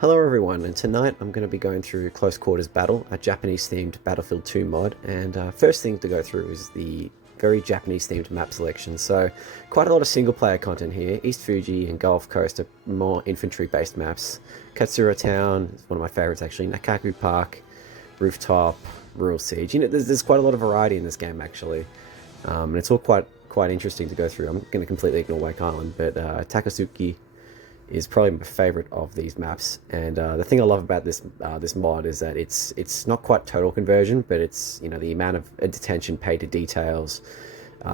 Hello everyone, and tonight I'm going to be going through Close Quarters Battle, a Japanese-themed Battlefield 2 mod, and first thing to go through is the very Japanese-themed map selection. So, quite a lot of single-player content here. East Fuji and Gulf Coast are more infantry-based maps. Katsura Town is one of my favorites actually. Nakaku Park, Rooftop, Rural Siege. You know, there's quite a lot of variety in this game actually, and it's all quite interesting to go through. I'm going to completely ignore Wake Island, but Takasuki is probably my favorite of these maps. And the thing I love about this mod is that it's not quite total conversion, but it's, you know, the amount of attention paid to details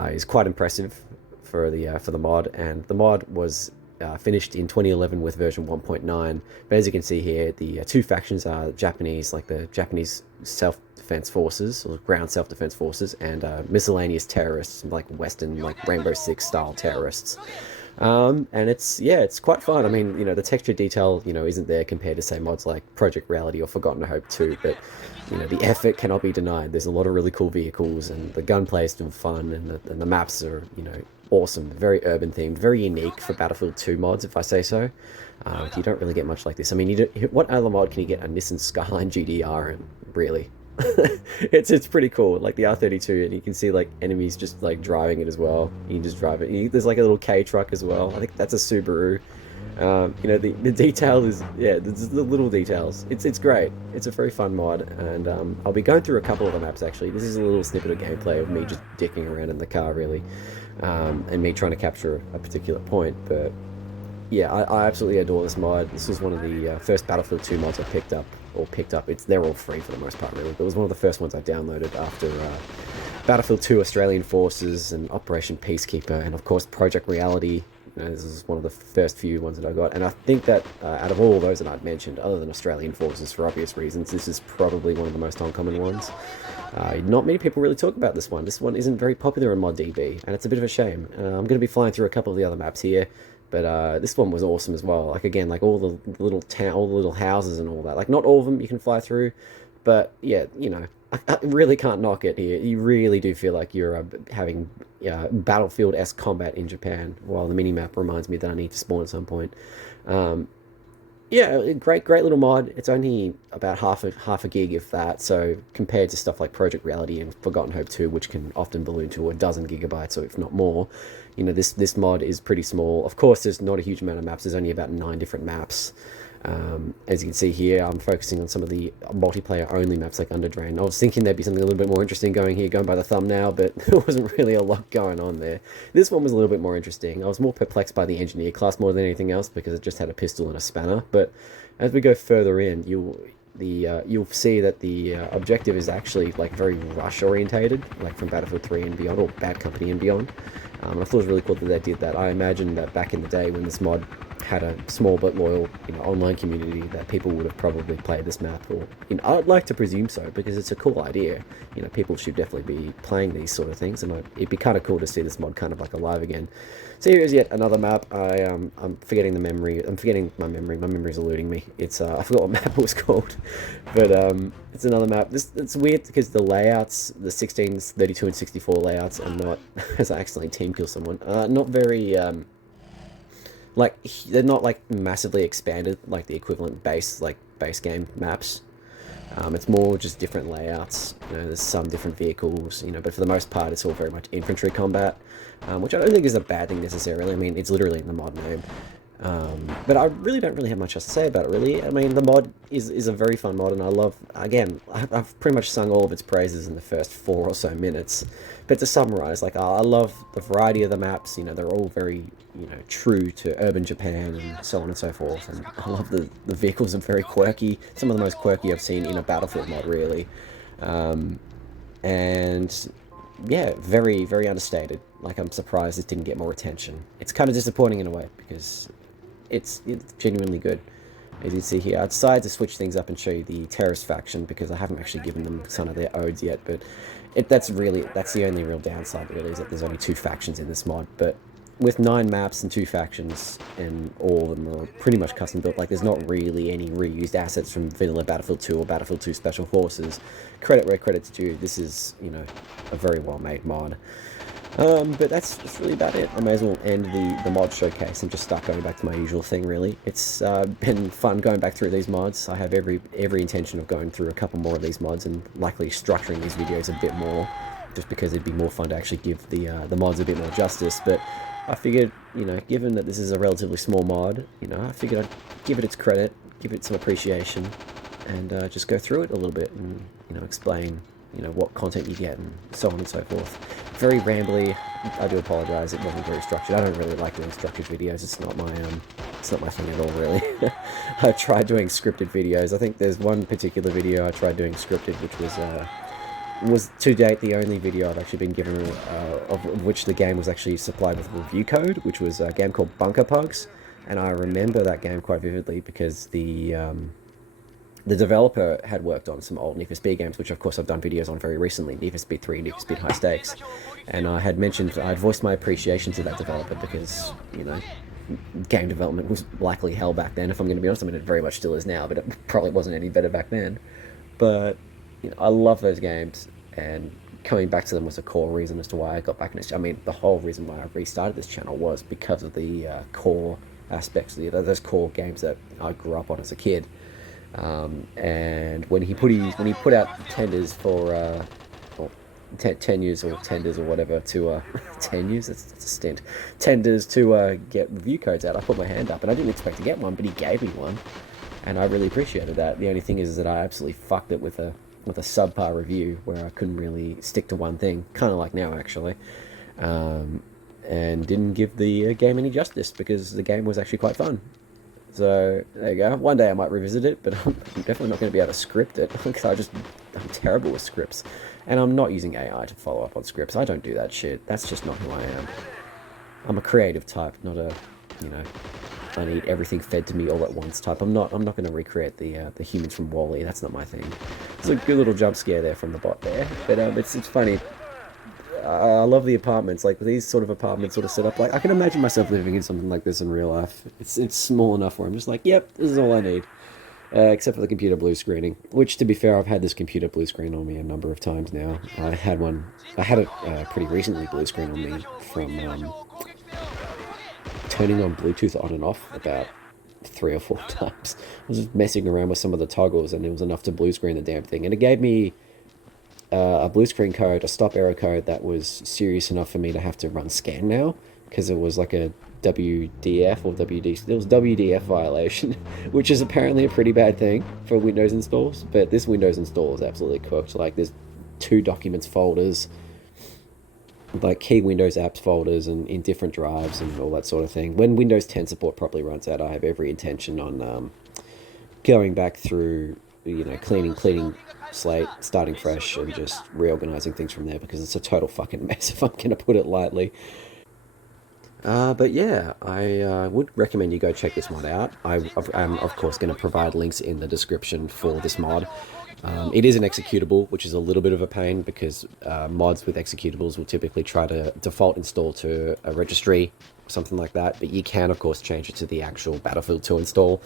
is quite impressive for the mod. And the mod was finished in 2011 with version 1.9. But as you can see here, the two factions are Japanese, like the Japanese self-defense forces or ground self-defense forces, and miscellaneous terrorists, like Western, like Rainbow Six style terrorists. And it's quite fun. I mean, you know, the texture detail, you know, isn't there compared to, say, mods like Project Reality or Forgotten Hope 2, but, you know, the effort cannot be denied. There's a lot of really cool vehicles, and the gunplay is still fun, and the maps are, you know, awesome. Very urban themed, very unique for Battlefield 2 mods, if I say so. You don't really get much like this. I mean, what other mod can you get a Nissan Skyline GDR in, really? It's pretty cool, like the R32, and you can see like enemies just like driving it as well. You can just drive it. There's like a little K truck as well. I think that's a Subaru. You know, the detail is, yeah, the little details. It's great. It's a very fun mod, and I'll be going through a couple of the maps actually. This is a little snippet of gameplay of me just dicking around in the car really, and me trying to capture a particular point. But yeah, I absolutely adore this mod. This was one of the first Battlefield 2 mods I picked up. They're all free for the most part, really. But it was one of the first ones I downloaded after Battlefield 2 Australian Forces and Operation Peacekeeper, and of course Project Reality. You know, this is one of the first few ones that I got, and I think that out of all those that I've mentioned, other than Australian Forces for obvious reasons, this is probably one of the most uncommon ones. Not many people really talk about this one. This one isn't very popular in ModDB, and it's a bit of a shame. I'm going to be flying through a couple of the other maps here. But this one was awesome as well. Like, again, like all the little all the little houses and all that. Like, not all of them you can fly through, but yeah, you know, I really can't knock it here. You really do feel like you're having Battlefield-esque combat in Japan. While the minimap reminds me that I need to spawn at some point. Yeah, great little mod. It's only about half a gig, if that. So compared to stuff like Project Reality and Forgotten Hope 2, which can often balloon to a dozen gigabytes, or if not more, you know, this mod is pretty small. Of course, there's not a huge amount of maps. There's only about 9 different maps. As you can see here, I'm focusing on some of the multiplayer-only maps like Underdrain. I was thinking there'd be something a little bit more interesting going here, going by the thumbnail, but there wasn't really a lot going on there. This one was a little bit more interesting. I was more perplexed by the engineer class more than anything else because it just had a pistol and a spanner. But as we go further in, you'll see that the objective is actually like very rush orientated, like from Battlefield 3 and beyond, or Bad Company and beyond. I thought it was really cool that they did that. I imagine that back in the day when this mod had a small but loyal, you know, online community, that people would have probably played this map, or, you know, I'd like to presume so because it's a cool idea. You know, people should definitely be playing these sort of things, and it'd be kind of cool to see this mod kind of like alive again. So here's yet another map. I'm forgetting the memory. I'm forgetting my memory. My memory's eluding me. It's I forgot what map it was called, but it's another map. It's weird because the layouts, the 16s, 32, and 64 layouts are not, as I accidentally team kill someone, not very like, they're not like massively expanded like the equivalent base game maps. It's more just different layouts. You know, there's some different vehicles, you know, but for the most part, it's all very much infantry combat, which I don't think is a bad thing necessarily. I mean, it's literally in the mod name. But I really don't really have much else to say about it, really. I mean, the mod is a very fun mod, and I love, again, I've pretty much sung all of its praises in the first 4 or so minutes. But to summarize, like, I love the variety of the maps. You know, they're all very, you know, true to urban Japan and so on and so forth. And I love the vehicles are very quirky. Some of the most quirky I've seen in a Battlefield mod, really. And yeah, very, very understated. Like, I'm surprised it didn't get more attention. It's kind of disappointing in a way because it's genuinely good. As you can see here, I decided to switch things up and show you the terrorist faction because I haven't actually given them some of their odes yet, but that's the only real downside, really, is that there's only 2 factions in this mod. But with 9 maps and 2 factions, and all of them are pretty much custom built, like, there's not really any reused assets from vanilla Battlefield 2 or Battlefield 2 Special Forces. Credit where credit's due. This is, you know, a very well made mod. But that's really about it. I may as well end the mod showcase and just start going back to my usual thing, really. It's been fun going back through these mods. I have every intention of going through a couple more of these mods and likely structuring these videos a bit more, just because it'd be more fun to actually give the mods a bit more justice. But I figured, you know, given that this is a relatively small mod, you know, I figured I'd give it its credit, give it some appreciation, and just go through it a little bit and, you know, explain, you know, what content you get and so on and so forth. Very rambly. I do apologize. It wasn't very structured. I don't really like doing structured videos. It's not my thing at all, really. I tried doing scripted videos. I think there's one particular video I tried doing scripted, which was to date the only video I've actually been given of which the game was actually supplied with review code, which was a game called Bunker Pugs, and I remember that game quite vividly because the developer had worked on some old Need for Speed games, which of course I've done videos on very recently, Need for Speed 3 and Need for Speed High Stakes. And I had mentioned, I voiced my appreciation to that developer because, you know, game development was likely hell back then, if I'm going to be honest. I mean, it very much still is now, but it probably wasn't any better back then. But, you know, I love those games, and coming back to them was a core reason as to why I got back in this. I mean, the whole reason why I restarted this channel was because of the core aspects, those core games that I grew up on as a kid. And when he put out tenders for 10 years or tenders or whatever to 10 years, that's a stint, tenders to get review codes out, I put my hand up, and I didn't expect to get one, but he gave me one, and I really appreciated that. The only thing is that I absolutely fucked it with a subpar review where I couldn't really stick to one thing, kind of like now actually, and didn't give the game any justice because the game was actually quite fun. So there you go. One day I might revisit it, but I'm definitely not going to be able to script it because I'm terrible with scripts, and I'm not using AI to follow up on scripts. I don't do that shit. That's just not who I am. I'm a creative type, not a, you know, I need everything fed to me all at once type. I'm not going to recreate the humans from Wall-E. That's not my thing. It's a good little jump scare there from the bot there, but it's funny. I love the apartments, like these sort of apartments sort of set up. Like I can imagine myself living in something like this in real life. It's small enough where I'm just like, yep, this is all I need. Except for the computer blue screening, which to be fair, I've had this computer blue screen on me a number of times now. I had it pretty recently blue screen on me from turning on Bluetooth on and off about 3 or 4 times. I was just messing around with some of the toggles, and it was enough to blue screen the damn thing. And it gave me a blue screen code, a stop error code that was serious enough for me to have to run scan now, because it was like a WDF or WD. It was WDF violation, which is apparently a pretty bad thing for Windows installs. But this Windows install is absolutely cooked. Like there's 2 documents folders, like key Windows apps folders, and in different drives and all that sort of thing. When Windows 10 support properly runs out, I have every intention on going back through, you know, cleaning slate, starting fresh, and just reorganizing things from there, because it's a total fucking mess if I'm gonna put it lightly. But yeah, I would recommend you go check this mod out. I'm of course going to provide links in the description for this mod. It is an executable, which is a little bit of a pain because mods with executables will typically try to default install to a registry, something like that, but you can of course change it to the actual Battlefield 2 install.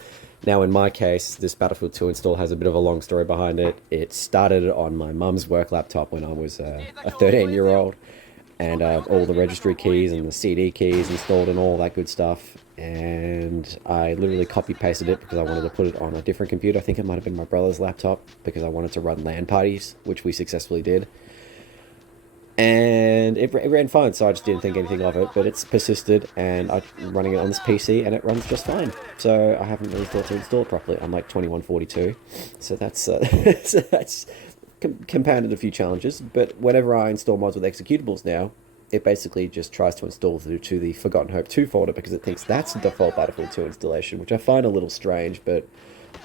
Now in my case, this Battlefield 2 install has a bit of a long story behind it. It started on my mum's work laptop when I was a 13-year-old, and all the registry keys and the CD keys installed and all that good stuff. And I literally copy pasted it because I wanted to put it on a different computer. I think it might have been my brother's laptop, because I wanted to run LAN parties, which we successfully did. And it ran fine, so I just didn't think anything of it, but it's persisted, and I'm running it on this PC, and it runs just fine. So I haven't really thought to install it properly. I'm like 2142, so that's so that's compounded a few challenges. But whenever I install mods with executables now, it basically just tries to install to the Forgotten Hope 2 folder, because it thinks that's the default Battlefield 2 installation, which I find a little strange, but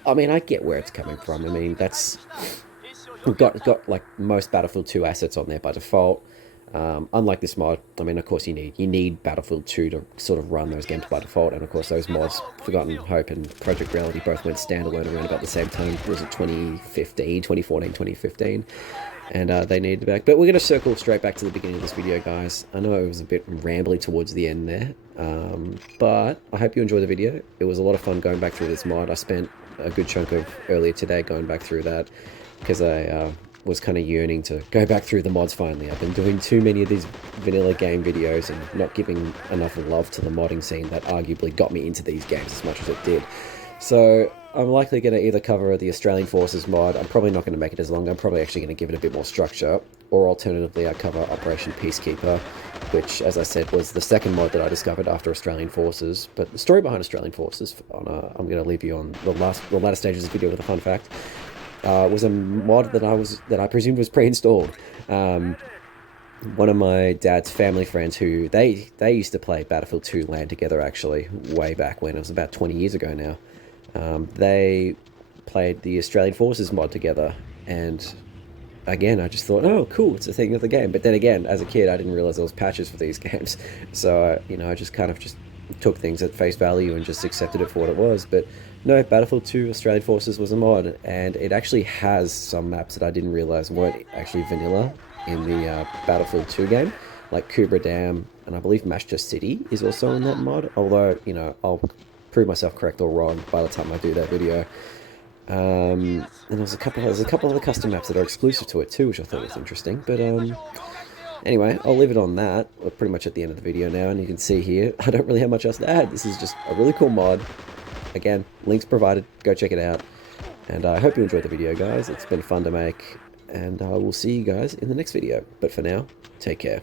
I mean, I get where it's coming from. I mean, that's got like most Battlefield 2 assets on there by default. Unlike this mod, I mean, of course you need Battlefield 2 to sort of run those games by default, and of course those mods, Forgotten Hope and Project Reality, both went standalone around about the same time. Was it 2015, 2014, 2015? And they needed back. But we're going to circle straight back to the beginning of this video, guys. I know it was a bit rambly towards the end there, but I hope you enjoyed the video. It was a lot of fun going back through this mod. I spent a good chunk of earlier today going back through that, because I was kind of yearning to go back through the mods finally. I've been doing too many of these vanilla game videos and not giving enough love to the modding scene that arguably got me into these games as much as it did. So I'm likely going to either cover the Australian Forces mod. I'm probably not going to make it as long. I'm probably actually going to give it a bit more structure. Or alternatively, I cover Operation Peacekeeper, which, as I said, was the second mod that I discovered after Australian Forces. But the story behind Australian Forces, I'm going to leave you on the latter stages of the video with a fun fact, was a mod that I presumed was pre-installed. One of my dad's family friends who they used to play Battlefield 2 LAN together, actually, way back when. It was about 20 years ago now. They played the Australian Forces mod together, and again, I just thought, oh, cool, it's a thing of the game. But then again, as a kid, I didn't realize there was patches for these games. So, I just kind of just took things at face value and just accepted it for what it was. But no, Battlefield 2 Australian Forces was a mod, and it actually has some maps that I didn't realize weren't actually vanilla in the Battlefield 2 game, like Kubra Dam, and I believe Manchester City is also in that mod, although, I'll prove myself correct or wrong by the time I do that video. And there's a couple of the custom maps that are exclusive to it too, which I thought was interesting. But anyway, I'll leave it on that. We're pretty much at the end of the video now, and you can see here, I don't really have much else to add. This is just a really cool mod. Again, links provided, go check it out. And I hope you enjoyed the video, guys. It's been fun to make, and I will see you guys in the next video. But for now, take care.